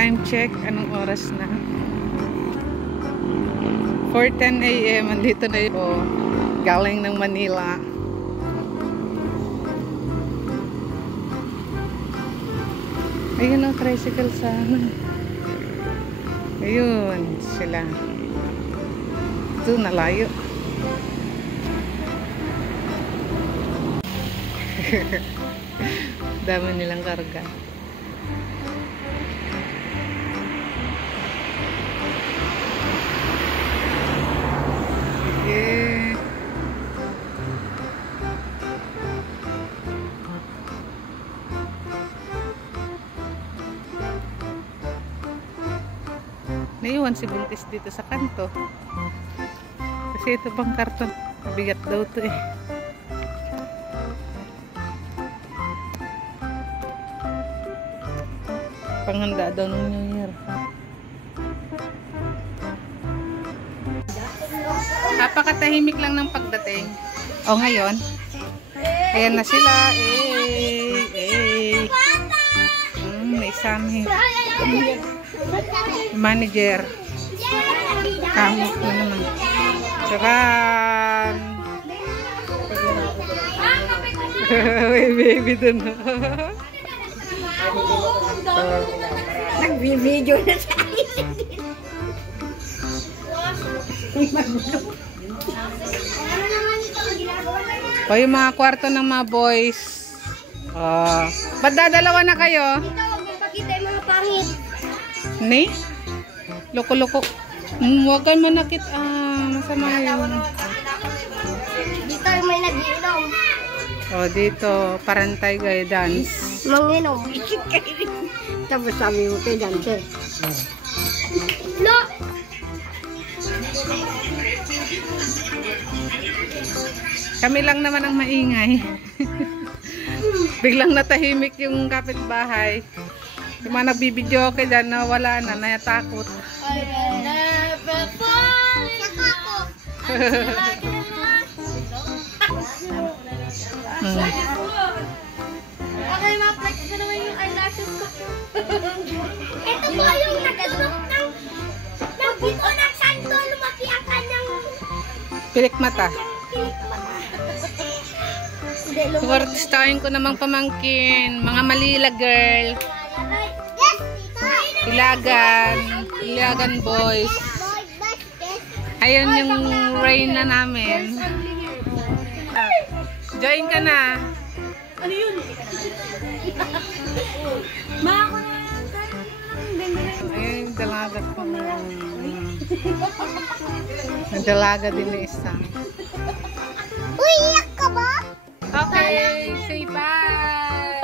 Time check. Anong oras na? 4:10 AM. Andito na yun. Galing ng Manila. Ayun o, tricycle sana. Ayun sila. Ito, nalayo. Dami nilang karga. Sige. Naiwan si Buntis dito sa kanto. Kasi ito pang karton. Mabigat daw to eh. Panghanda daw ng New Year. Napakatahimik lang ng pagdating. O ngayon, ayan na sila. May sami. Manager. Kamot na naman. Charan! May baby dun. Nagbibideo na siya. O yung mga kwarto ng mga boys. Ba't dadalawa na kayo? Dito, huwag mong pakita yung mga pangit. Ni? Loko-loko. Huwag kayo manakit. Masama yun. Dito may nag-iinom. O dito, parantay kayo dance. Manginom. Tapos sabi mo kayo dance. Lo! Kami lang naman ang maingay. Biglang natahimik yung kapitbahay. Yung mga nagbibideo kayo dyan na wala na, nayatakot. I will never fall in love. Okay, ma-flex na naman yung eyelashes ko. Ito po yung nagdurok ng bito ng santo. Lumaki ang kanyang Pilik mata. pilik mata. Artistahin ko namang pamangkin. Mga Malila girl. Yes, tita. Ilagan boys. Ayun yung rain na namin. Join ka na. Ano yun? Mako na yan. Ayun yung dalaga ko. Ang dalaga din na isa. Uy, iyak ka ba? Okay, say bye!